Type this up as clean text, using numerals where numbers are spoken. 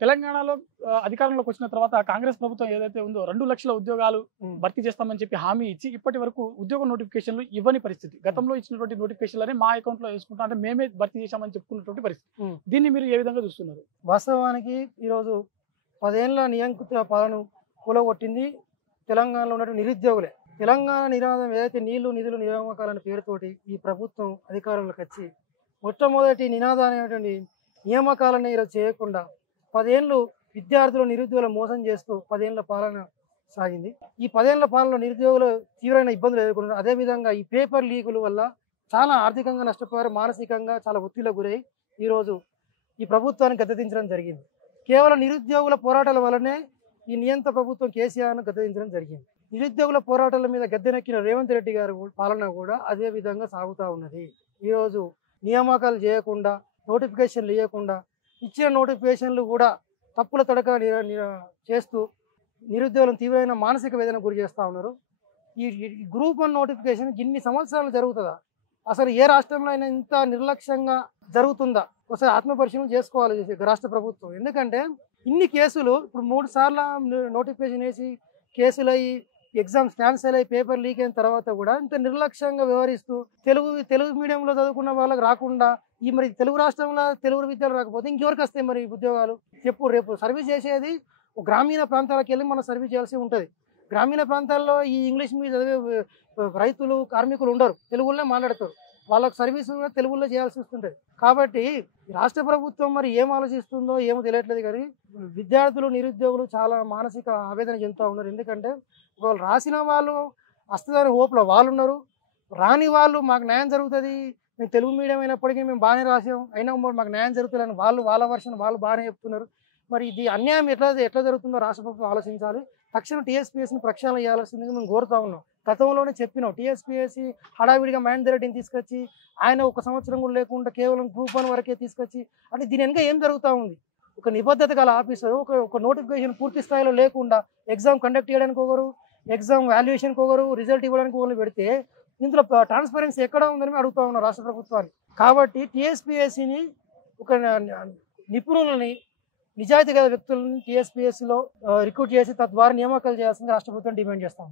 తెలంగాణలో అధికారంలోకి వచ్చిన తర్వాత కాంగ్రెస్ ప్రభుత్వం ఏదైతే ఉందో 2 లక్షల ఉద్యోగాలు భర్తీ చేస్తామని చెప్పి హామీ ఇచ్చి ఇప్పటి వరకు ఉద్యోగ నోటిఫికేషన్లు ఇవ్వని పరిస్థితి. గతంలో ఇచ్చినటువంటి నోటిఫికేషన్లనే మా అకౌంట్లో వేసుకుంటాం అంటే మేమే భర్తీ చేశామని చెప్పుకున్నటువంటి పరిస్థితి. దీన్ని మీరు ఏ విధంగా చూస్తున్నారు? వాస్తవానికి ఈరోజు 10 ఏళ్ల నియంకుశ పాలన కూలగొట్టింది తెలంగాణలో ఉన్నటువంటి నిరుద్యోగులే. తెలంగాణ నినాదం ఏదైతే నీళ్లు నిధులు నియామకాలనే పేరుతోటి ఈ ప్రభుత్వం అధికారంలోకి వచ్చి మొట్టమొదటి నినాదాన్ని నియామకాలను ఈరోజు చేయకుండా 10 ఏళ్ళు విద్యార్థులు నిరుద్యోగులు మోసం చేస్తూ 10 ఏళ్ల పాలన సాగింది. ఈ 10 ఏళ్ల పాలనలో నిరుద్యోగులు తీవ్రమైన ఇబ్బందులు ఎదుర్కొన్నారు. అదేవిధంగా ఈ పేపర్ లీకుల వల్ల చాలా ఆర్థికంగా నష్టపోయారు, మానసికంగా చాలా ఒత్తిడికి గురై ఈరోజు ఈ ప్రభుత్వాన్ని గద్దెదించడం జరిగింది. కేవలం నిరుద్యోగుల పోరాటాల వల్లనే ఈ నియంత్రణ ప్రభుత్వం కేసీఆర్ను గద్దెదించడం జరిగింది. నిరుద్యోగుల పోరాటాల మీద గద్దెనెక్కిన రేవంత్ రెడ్డి గారు పాలన కూడా అదే విధంగా సాగుతూ ఉన్నది. ఈరోజు నియామకాలు చేయకుండా, నోటిఫికేషన్లు ఇవ్వకుండా, ఇచ్చిన నోటిఫికేషన్లు కూడా తప్పుల తడక చేస్తూ నిరుద్యోగులను తీవ్రమైన మానసిక వేదన గురి చేస్తూ ఉన్నారు. ఈ గ్రూప్ 1 నోటిఫికేషన్ ఇన్ని సంవత్సరాలు జరుగుతుందా? అసలు ఏ రాష్ట్రంలో అయినా ఇంత నిర్లక్ష్యంగా జరుగుతుందా? ఒకసారి ఆత్మపరిశీలన చేసుకోవాలి రాష్ట్ర ప్రభుత్వం. ఎందుకంటే ఇన్ని కేసులు ఇప్పుడు 3 సార్లు నోటిఫికేషన్ వేసి కేసులు అయ్యి ఎగ్జామ్స్ క్యాన్సిల్ అయ్యి పేపర్ లీక్ అయిన తర్వాత కూడా ఇంత నిర్లక్ష్యంగా వ్యవహరిస్తూ తెలుగు మీడియంలో చదువుకున్న వాళ్ళకి రాకుండా ఈ మరి తెలుగు రాష్ట్రంలో తెలుగు విద్యలు రాకపోతే ఇంకెవరికి వస్తాయి మరి ఉద్యోగాలు? రేపు సర్వీస్ చేసేది గ్రామీణ ప్రాంతాలకు వెళ్ళి మనం సర్వీస్ చేయాల్సి ఉంటుంది. గ్రామీణ ప్రాంతాల్లో ఈ ఇంగ్లీష్ మీద చదివే రైతులు కార్మికులు ఉండరు, తెలుగులోనే మాట్లాడతారు. వాళ్ళకు సర్వీస్ కూడా తెలుగులో చేయాల్సి వస్తుంటుంది. కాబట్టి రాష్ట్ర ప్రభుత్వం మరి ఏం ఆలోచిస్తుందో ఏమో తెలియట్లేదు. కానీ విద్యార్థులు నిరుద్యోగులు చాలా మానసిక ఆవేదన చెందుతూ ఉన్నారు. ఎందుకంటే వాళ్ళు రాసిన వాళ్ళు వస్తుందని హోప్లో వాళ్ళు ఉన్నారు, రాని వాళ్ళు మాకు న్యాయం జరుగుతుంది, మేము తెలుగు మీడియం అయినప్పటికీ మేము బాగానే రాసాం, అయినా మాకు న్యాయం జరుగుతుందని వాళ్ళ వర్షన్ వాళ్ళు బాగానే చెప్తున్నారు. మరి ఇది అన్యాయం ఎట్లా జరుగుతుందో రాష్ట్ర ప్రభుత్వం ఆలోచించాలి. తక్షణం టీఎస్పీఎస్సీని ప్రక్షాళన చేయాల్సిందిగా మేము కోరుతా ఉన్నాం. గతంలోనే చెప్పినాం, టీఎస్పీఎస్సీ హడావిడిగా మహేందర్ రెడ్డిని తీసుకొచ్చి ఆయన 1 సంవత్సరం కూడా లేకుండా కేవలం గ్రూప్ 1 వరకే తీసుకొచ్చి అంటే దీని వెనుక ఏం జరుగుతూ ఉంది? ఒక నిబద్ధత గల ఆఫీసర్ ఒక నోటిఫికేషన్ పూర్తి స్థాయిలో లేకుండా ఎగ్జామ్ కండక్ట్ చేయడానికి ఒకరు, ఎగ్జామ్ వాల్యుయేషన్కి ఒకరు, రిజల్ట్ ఇవ్వడానికి ఒకరు పెడితే ఇందులో ట్రాన్స్పరెన్సీ ఎక్కడ ఉందని అడుగుతా ఉన్నాం రాష్ట్ర ప్రభుత్వాన్ని. కాబట్టి టీఎస్పీఎస్సీని ఒక నిపుణులని నిజాయితీ గల వ్యక్తులను టీఎస్పీఎస్సీలో రిక్రూట్ చేసి తద్వారా నియామకాలు చేయాల్సింది రాష్ట్ర ప్రభుత్వం డిమాండ్ చేస్తాము.